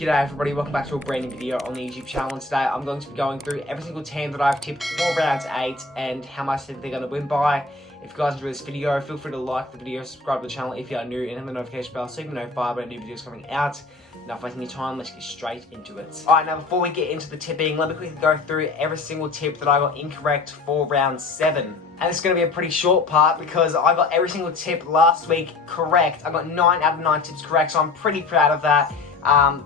G'day everybody, welcome back to a brand new video on the YouTube channel, and today I'm going to be going through every single team that I've tipped for round 8 and how much they're going to win by. If you guys enjoy this video, feel free to like the video, subscribe to the channel if you are new, and hit the notification bell so you can be notified when new videos coming out. Enough wasting your time, let's get straight into it. Alright, now before we get into the tipping, let me quickly go through every single tip that I got incorrect for round 7. And it's going to be a pretty short part because I got every single tip last week correct. I got 9 out of 9 tips correct, so I'm pretty proud of that.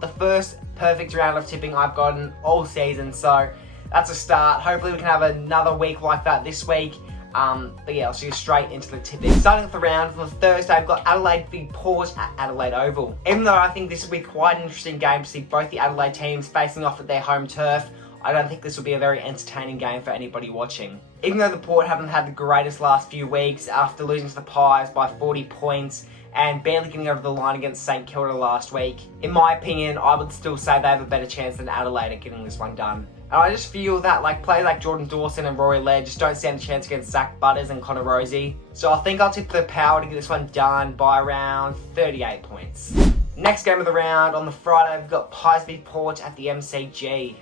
The first perfect round of tipping I've gotten all season, so that's a start. Hopefully we can have another week like that this week. But yeah, I'll see you straight into the tipping. Starting off the round, for the Thursday, I've got Adelaide v Port at Adelaide Oval. Even though I think this will be quite an interesting game to see both the Adelaide teams facing off at their home turf, I don't think this will be a very entertaining game for anybody watching. Even though the Port haven't had the greatest last few weeks after losing to the Pies by 40 points and barely getting over the line against St Kilda last week, in my opinion, I would still say they have a better chance than Adelaide at getting this one done. And I just feel that players like Jordan Dawson and Rory Laird just don't stand a chance against Zach Butters and Connor Rosie. So I think I'll tip the Power to get this one done by around 38 points. Next game of the round, on the Friday, we've got Pies v Port at the MCG.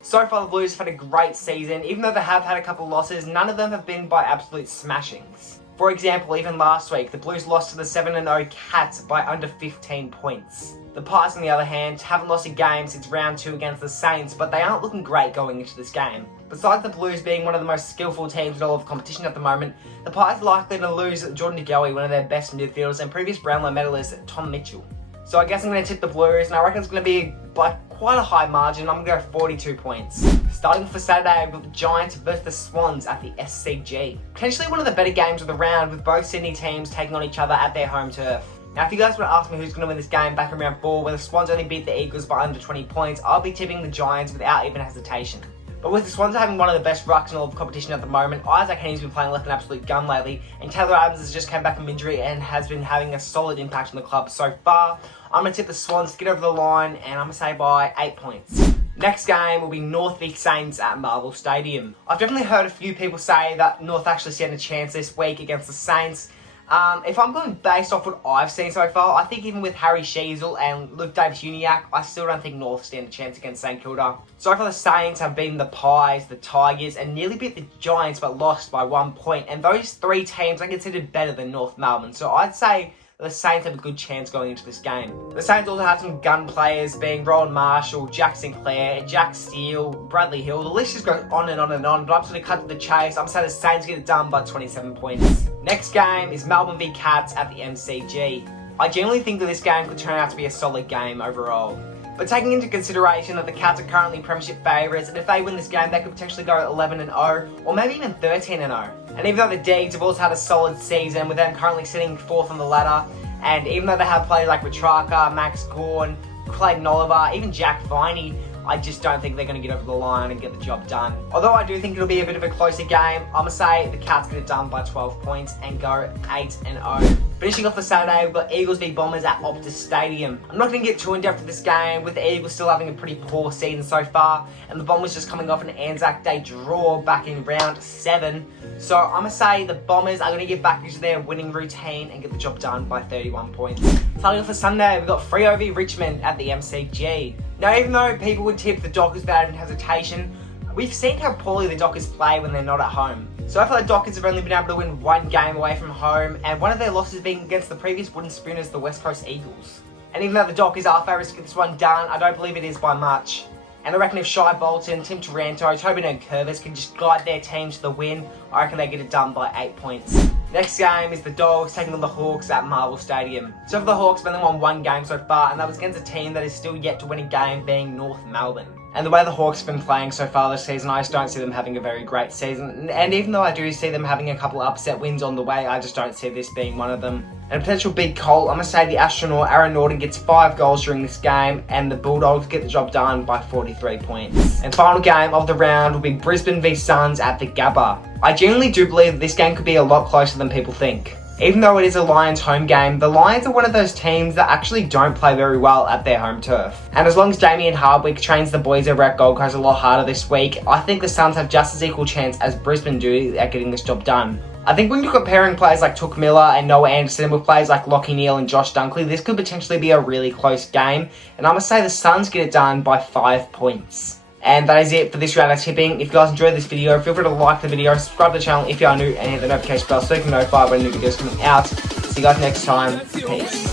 So far, the Blues have had a great season. Even though they have had a couple of losses, none of them have been by absolute smashings. For example, even last week, the Blues lost to the 7-0 Cats by under 15 points. The Pies, on the other hand, haven't lost a game since round 2 against the Saints, but they aren't looking great going into this game. Besides the Blues being one of the most skillful teams in all of competition at the moment, the Pies are likely to lose Jordan DeGoey, one of their best midfielders, and previous Brownlow medalist Tom Mitchell. So I guess I'm going to tip the Blues, and I reckon it's going to be quite a high margin. I'm going to go 42 points. Starting for Saturday, we've got the Giants versus the Swans at the SCG. Potentially one of the better games of the round, with both Sydney teams taking on each other at their home turf. Now, if you guys want to ask me who's going to win this game back in round 4, where the Swans only beat the Eagles by under 20 points, I'll be tipping the Giants without even hesitation. But with the Swans having one of the best rucks in all of competition at the moment, Isaac Heaney's been playing like an absolute gun lately, and Taylor Adams has just come back from injury and has been having a solid impact on the club so far. I'm going to tip the Swans to get over the line, and I'm going to say by 8 points. Next game will be North v Saints at Marvel Stadium. I've definitely heard a few people say that North actually stand a chance this week against the Saints. If I'm going based off what I've seen so far, I think even with Harry Sheasel and Luke Davis-Uniacke, I still don't think North stand a chance against St Kilda. So far the Saints have beaten the Pies, the Tigers, and nearly beat the Giants but lost by 1 point. And those 3 teams are considered better than North Melbourne. So I'd say the Saints have a good chance going into this game. The Saints also have some gun players being Rowan Marshall, Jack Sinclair, Jack Steele, Bradley Hill. The list just goes on and on and on, but I'm just going to cut to the chase. I'm saying the Saints get it done by 27 points. Next game is Melbourne v Cats at the MCG. I genuinely think that this game could turn out to be a solid game overall. But taking into consideration that the Cats are currently premiership favourites, and if they win this game, they could potentially go 11-0, or maybe even 13-0. And even though the Deeds have also had a solid season, with them currently sitting 4th on the ladder, and even though they have players like Petrarca, Max Gawn, Clayton Oliver, even Jack Viney, I just don't think they're going to get over the line and get the job done. Although I do think it'll be a bit of a closer game, I'm going to say the Cats get it done by 12 points and go 8-0. Finishing off the Saturday, we've got Eagles v Bombers at Optus Stadium. I'm not going to get too in-depth with this game, with the Eagles still having a pretty poor season so far, and the Bombers just coming off an Anzac Day draw back in round 7. So I'm going to say the Bombers are going to get back into their winning routine and get the job done by 31 points. Starting off for Sunday, we've got Freo v Richmond at the MCG. Now, even though people would tip the Dockers without even hesitation, we've seen how poorly the Dockers play when they're not at home. So far, the Dockers have only been able to win 1 game away from home, and one of their losses being against the previous Wooden Spooners, the West Coast Eagles. And even though the Dockers are favourites to get this one done, I don't believe it is by much. And I reckon if Shai Bolton, Tim Taranto, Tobin and Curvis can just guide their team to the win, I reckon they get it done by 8 points. Next game is the Dogs taking on the Hawks at Marvel Stadium. So for the Hawks, they've only won 1 game so far, and that was against a team that is still yet to win a game, being North Melbourne. And the way the Hawks have been playing so far this season, I just don't see them having a very great season. And even though I do see them having a couple of upset wins on the way, I just don't see this being one of them. And a potential big call, I'm going to say the astronaut Aaron Norton gets 5 goals during this game, and the Bulldogs get the job done by 43 points. And final game of the round will be Brisbane v Suns at the Gabba. I genuinely do believe that this game could be a lot closer than people think. Even though it is a Lions home game, the Lions are one of those teams that actually don't play very well at their home turf. And as long as Damien Hardwick trains the boys over at Gold Coast a lot harder this week, I think the Suns have just as equal chance as Brisbane do at getting this job done. I think when you're comparing players like Took Miller and Noah Anderson with players like Lachie Neale and Josh Dunkley, this could potentially be a really close game. And I'm going to say the Suns get it done by 5 points. And that is it for this round of tipping. If you guys enjoyed this video, feel free to like the video, subscribe to the channel if you are new, and hit the notification bell so you can be notified when new videos coming out. See you guys next time. Peace.